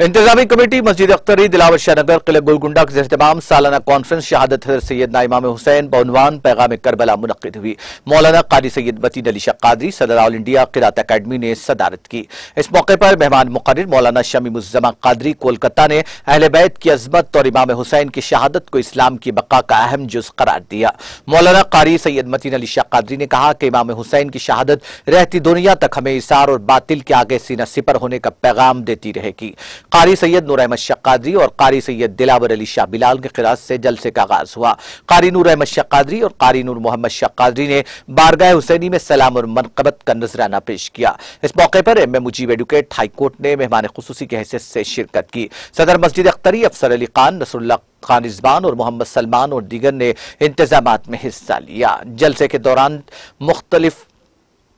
इंतजामी committee मस्जिद अख्तरी दिलावर शाहनगर किले गोलकुंडा के एहतमाम सालाना कॉन्फ्रेंस शहादत हज़रत सैयदना इमाम हुसैन बउनवान पैगाम करबला मुनक्किद हुई। मौलाना क़ारी सैयद मतीन अली शाह क़ादरी सदर ऑल इंडिया क़िरात अकेडमी ने सदारत की। इस मौके पर मेहमान मुक़र्रिर मौलाना शमीमुज़्ज़मा क़ादरी कोलकाता ने अहले बैत की अज़मत और इमाम हुसैन की शहादत को इस्लाम की बका का अहम जुज़ करार दिया। मौलाना क़ारी सैयद मतीन अली शाह क़ादरी ने कहा कि इमाम हुसैन की शहादत रहती दुनिया तक हमें इसार और बातिल के आगे सीना सिपर होने का पैगाम देती रहेगी। क़ारी सैयद नूर अहमद शाह क़ादरी और क़ारी सैयद दिलावर अली शाह बिलाल के क़िरात से जलसे का आगाज़ हुआ। क़ारी नूर अहमद शाह क़ादरी और क़ारी नूर मोहम्मद शाह क़ादरी ने बारगाह हुसैनी में सलाम और मनक़बत का नजराना पेश किया। इस मौके पर M A Mujeeb advocate high court ने मेहमान खुसूसी की हैसियत से शिरकत की। सदर मस्जिद अख्तरी अफसर अली खान, नसरुल्लाह खान रिजवान और मोहम्मद सलमान और दीगर ने इंतजामात में हिस्सा लिया। जलसे के दौरान मुख्तलिफ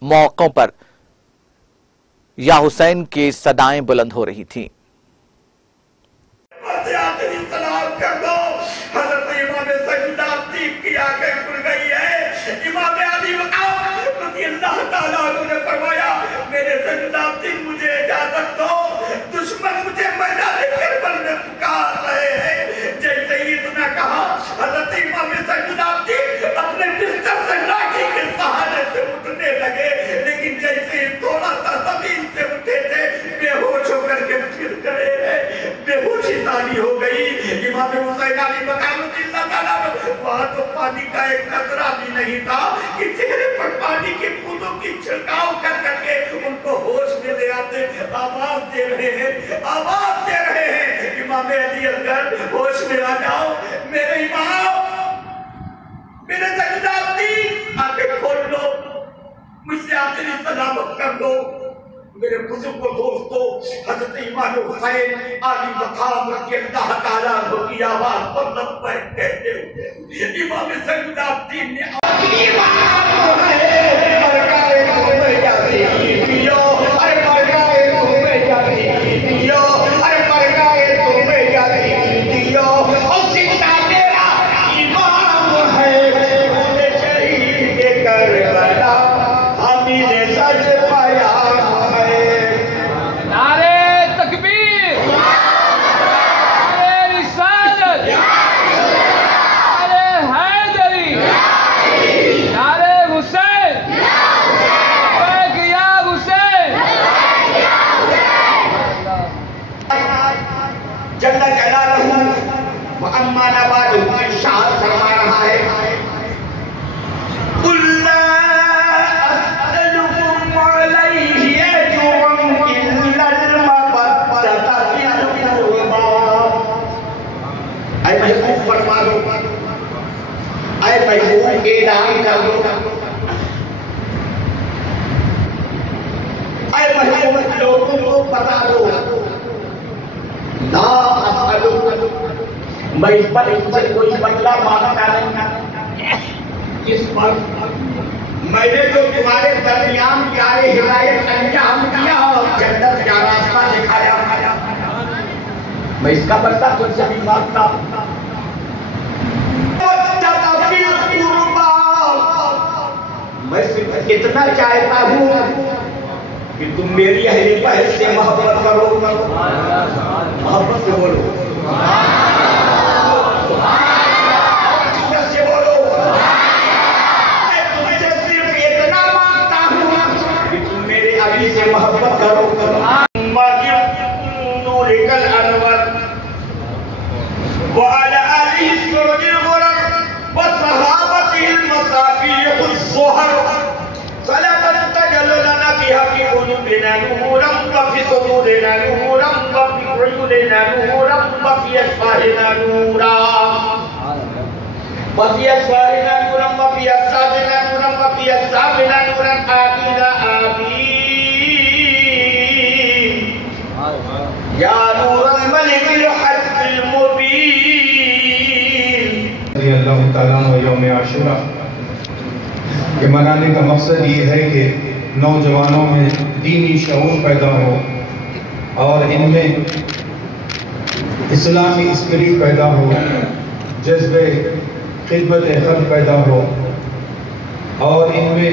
मौक़ों पर या हुसैन की सदाएं बुलंद हो रही थीं। मुझे इजाजत दो, दुश्मन मुझे मैदान करबल में पुकार रहे हैं। जैसे ही इतना कहा हज़रत इमाम सैयद अपने बिस्तर से लाठी के सहारे से उठने लगे, लेकिन जैसे ही थोड़ा सा जमीन से उठे थे बेहोश होकर के फिर गए हैं। बेहोशी तारी हो गई। इमाम हुसैन अली मकामुद्दीन ताला वहां तो पानी का एक कतरा भी नहीं था कि चेहरे पर पानी की बूंदों की छिड़काव कर करके उनको होश में ले आते। आवाज दे रहे हैं, आवाज दे रहे हैं, इमाम अली असगर होश में आ जाओ, मेरे इमाम, मेरे सैयदुद्दीन आंखें खोल लो, मुझसे आखिरी सलामत कर दो। मेरे बुजुर्ग दोस्तों, हज़रत इमाम हुसैन अली मकाम रज़ी अल्लाह ताला अन्हु की आवाज पर लब्बैक कहते हुए इमाम सैयदुद्दीन ने लोगों को बता दो, ना मैं इस पर इनसे कोई बदला मांगता नहीं। इस पर मैंने जो तुम्हारे दरमियान प्यारे हिदायत अंजाम दिया और जन्नत का रास्ता दिखाया, मैं इसका बदला तुझसे भी मांगता। मैं सिर्फ इतना चाहता हूँ कि तुम मेरी अहले बैत से मोहब्बत करो। मोहब्बत से बोलो, से बोलो। मैं तुमसे सिर्फ इतना मांगता हूँ कि तुम मेरे अली से मोहब्बत करो। नूरिकल अनवर व अला आलिहि सुरूरिल गुरर व सहाबतिल मसाबीहुल ज़ुहर सलातन तजल्ल लना बिहा फी क़ुलूबिना नूरन व फी सुदूरिना नूरन व फी उयूनिना नूरन व फी अस्फारिना नूरा व फी अस्फारिना नूरन व फी अस्साबिना नूरन व फी अस्साबिना नूरन आमीन आमीन या नूरल मलिकिल हक़्क़िल मुबीन। अल्लाह ताला व यौम आशूरा के मनाने का मकसद ये है कि नौजवानों में दीनी शऊर पैदा हो और इनमें इस्लामी स्पिरिट पैदा हो, जज्बे खिदमत खल्क़ पैदा हो और इनमें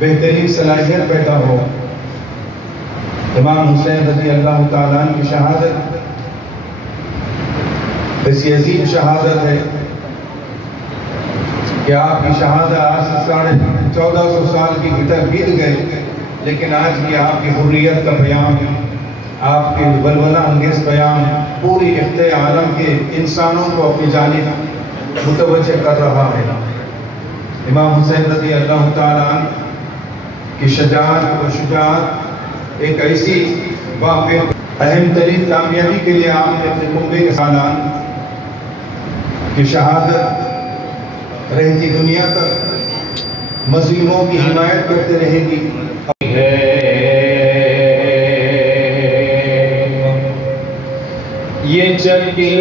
बेहतरीन सलाहियत पैदा हो امام حسین رضی اللہ تعالیٰ عنہ کی شہادت ایسی عظیم شہادت ہے کہ آپ کی شہادت آج 1450 سال کی بھیتر بیت گئے، لیکن آج بھی آپ کی حریت کا پیام، آپ کے ولولہ انگیز پیام پوری خطے عالم کے انسانوں کو اپنی جانب متوجہ کر رہا ہے۔ امام حسین رضی اللہ تعالیٰ عنہ کی شجاعت و شجاعت ایک ایسی واقع اہم ترین کامیابی کے لیے آپ نے اپنے کنبے کے سالان کی شہادت رہتی دنیا تک مظلوموں کی حمایت کرتے رہے گی۔ یہ چکی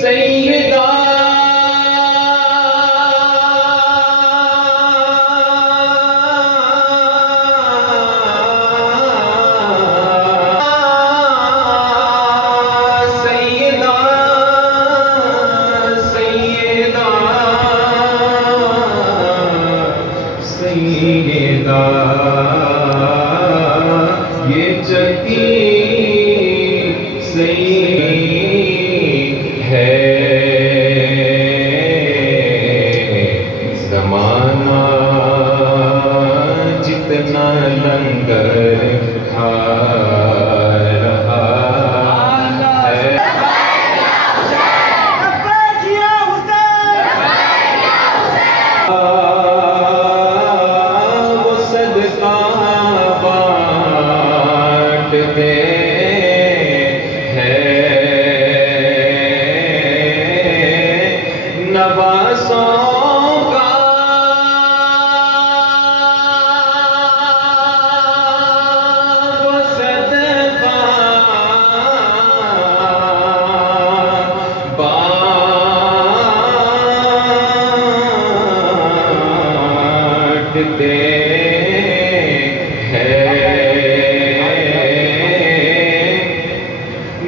سیدہ یہ چکی صحیح ہے، زمانہ جتنا لنگر کھا رہا ہے، وہ صدقہ بانٹتے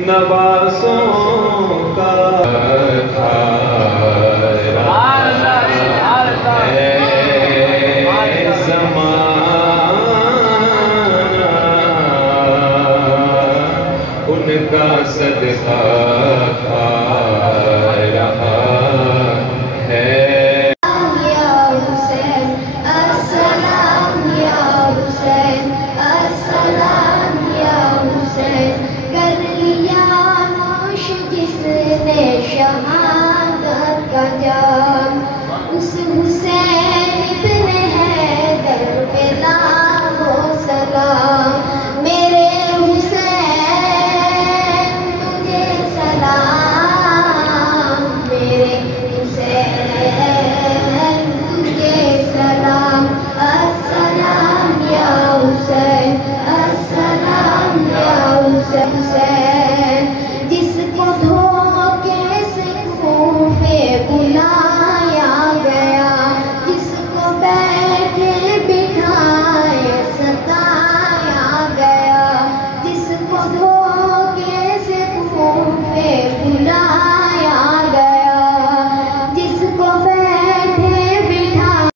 نوازوں کا زمانہ ان کا صدقہ